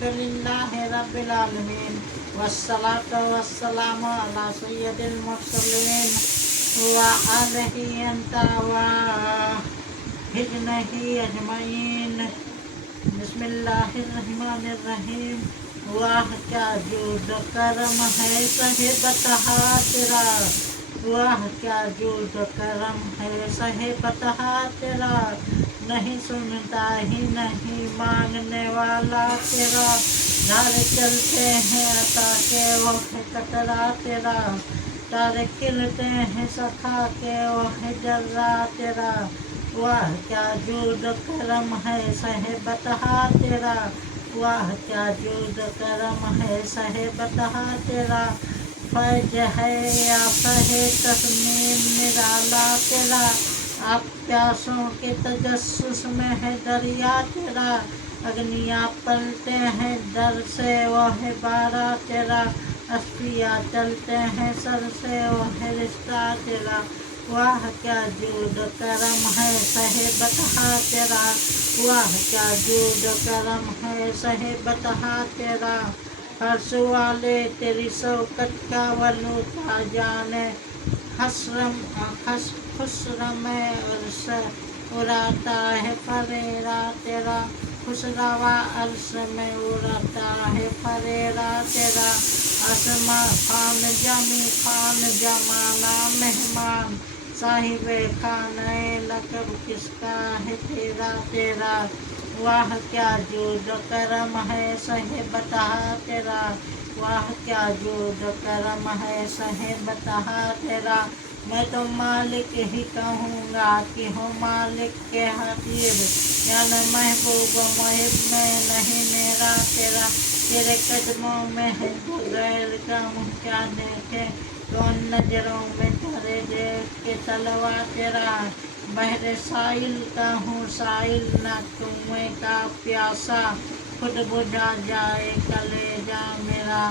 अल्हम्दुलिल्लाहि रब्बिल आलमीन वस्सलातु वस्सलामु अला सय्यदिल मुरसलीन व आलिहि व हिजनहि अजमईन। बिस्मिल्लाहिर्रहमानिर्रहीम। वाह क्या जूद करम है साहिब बता तेरा, वाह क्या जूद करम है साहिब बता तेरा, नहीं सुनता ही नहीं मांगने वाला तेरा, धारे चलते हैं अता के वो है कतरा तेरा, तारे खिलते हैं सखा के वो है जर्रा तेरा, वाह क्या जूद करम है साहिब बता तेरा, वाह क्या जूद करम है साहिब बता तेरा, फैज है या फहे तस्मीम निराला तेरा, आप प्यासों के तजस्सुस में है दरिया तेरा, अग्नियाँ पलते हैं दर से वो है बारा तेरा, अस्पिया चलते हैं सर से वो है रिश्ता तेरा, वाह क्या जूद करम है साहिब बता तेरा, वाह क्या जूद करम है साहिब बता तेरा, हर्ष वाले तेरी शौकत का वलूता जाने, खुसरम अर्श उड़ाता है फरेरा तेरा, खुशरवा अर्श में उड़ाता है फरेरा तेरा, आसमां खान जमी खान जमाना मेहमान, साहिबे खाने लकब किसका है तेरा तेरा, वाह क्या जूद करम है साहिब बता तेरा, वाह क्या जूद करम है साहिब बता तेरा, मैं तो मालिक ही कहूँगा कि हो मालिक के हबीब, यानी महबूब मुहिब में नहीं मेरा तेरा, तेरे कदमों में है जो गैर का मुँह क्या देखे, कौन नजरों में तेरे देख के तलवा तेरा, बहरे साइल का हूँ साइल न कुएं का प्यासा, खुद बुझा जाए कलेजा मेरा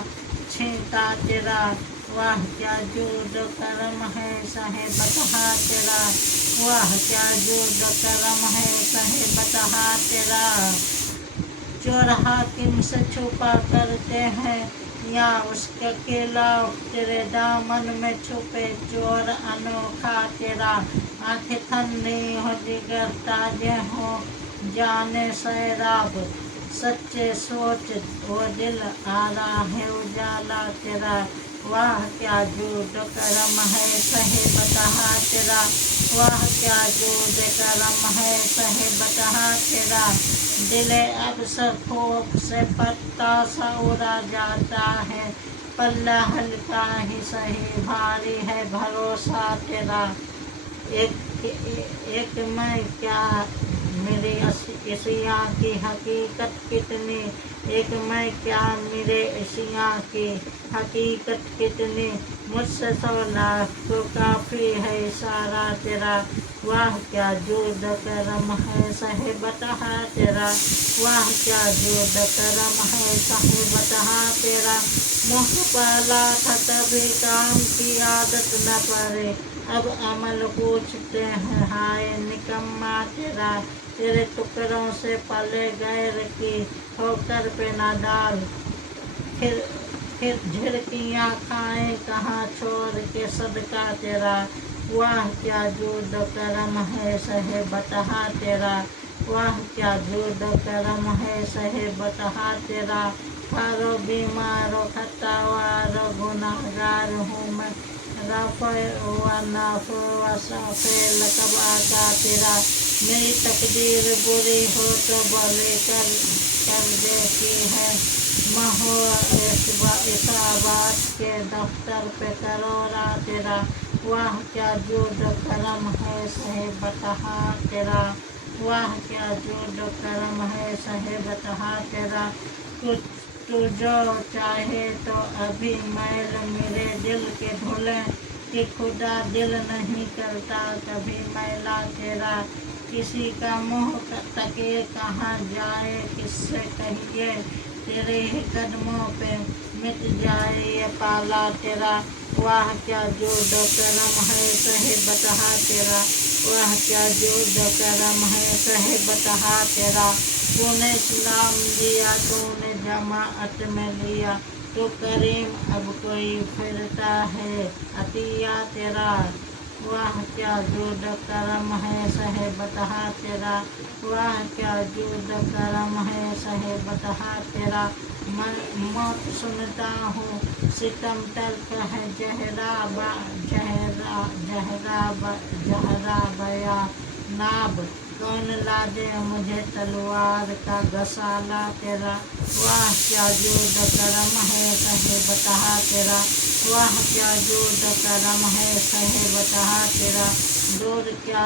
छींटा तेरा, वाह क्या जूद करम है साहिब बता तेरा, वाह क्या जूद करम है साहिब बता तेरा, चोर हाकिम से छुपा करते हैं या उसके खिलाफ तेरे दामन में छुपे चोर अनोखा तेरा, आंखें ठंडी हो जिगर ताजे हो जाने सैराब, सच्चे सोच वो दिल आ रहा है उजाला तेरा, वाह क्या जूद करम है साहिब बता तेरा, वाह क्या जूद करम है साहिब बता तेरा, दिले अब सखोफ से पत्ता सा उड़ा जाता है, पल्ला हल्का ही सही भारी है भरोसा तेरा, एक मैं क्या मेरे एशिया की हकीकत कितनी, एक मैं क्या मेरे एशिया की हकीकत कितनी, मुझसे 100 लाख तो काफ़ी है इशारा तेरा, वाह क्या जूद करम है साहिब बता तेरा, वाह क्या जूद करम है साहिब बता तेरा, मुँह पाला था कभी काम की आदत न पड़े, अब अमल पूछते हैं हाय निकम्मा तेरा, तेरे टुकड़ों से पले गैर की ठोकर पे ना डाल, फिर झिड़कियाँ खाएं कहाँ छोड़ के सदका तेरा, वाह क्या जूद करम है साहिब बता तेरा, वाह क्या जूद करम है साहिब बता तेरा, हारो बीमारो खतावारो गुनाहगार हूँ मैं, रफ़े व नाफ़े व सफ़े लकबा का तेरा, मेरी तकदीर बुरी हो तो भले कर देती है, महो इसाबात के दफ्तर पे करोड़ा तेरा, वाह क्या जूद करम है साहिब बता तेरा, वाह क्या जूद करम है साहिब बता तेरा, तू जो चाहे तो अभी मैल मेरे दिल के धुले, कि खुदा दिल नहीं करता कभी मैला तेरा, किसी का मुँह तके कहाँ जाए किससे कहिए, तेरे ही कदमों पे मिट जाए ये पाला तेरा, वाह क्या जूद करम है साहिब बता तेरा, वाह क्या जूद करम है साहिब बता तेरा, तूने इस्लाम दिया तूने जमाअत में लिया तो करीम अब कोई फिरता है अतिया तेरा। वाह क्या जुद करम है सहे बता तेरा। वाह क्या जुद करम है सहे बता तेरा। मौत सुनता हूँ सितम तल्ख है जहरा बया नाब। कौन ला दे मुझे तलवार का गसाला तेरा। वाह क्या जुद करम है सहे बता तेरा। वाह क्या जुद करम है सहे बता तेरा। दूर क्या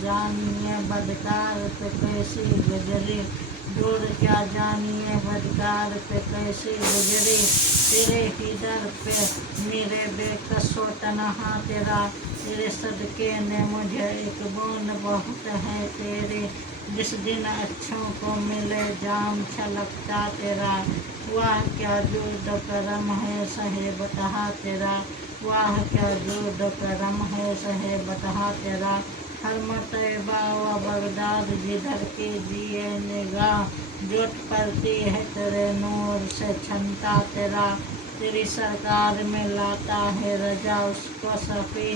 जानिए बदकार पे कैसी गुजरी। दूर क्या जानिए बदकार पे कैसी गुजरी। तेरे ही दर पे मेरे बेकसो तनहा तेरा। तेरे सदके ने मुझे एक बूंद बहुत है तेरे। जिस दिन अच्छों को मिले जाम छलकता तेरा। वाह क्या जुद करम है सहे बता तेरा। वाह क्या जुद करम है सहे बता तेरा। हर मतैबा व बगदाद जिधर की दिए निगाह। जोत पड़ती है तेरे नूर से छनता तेरा। तेरी सरकार में लाता है रजा उसको सफ़ी।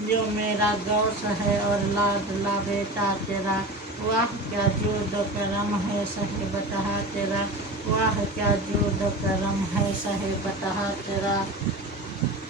जो मेरा गौस है और लाडला बेटा तेरा। वाह क्या जुद करम है सहे बता तेरा। वाह क्या जुद करम है सहे बता तेरा।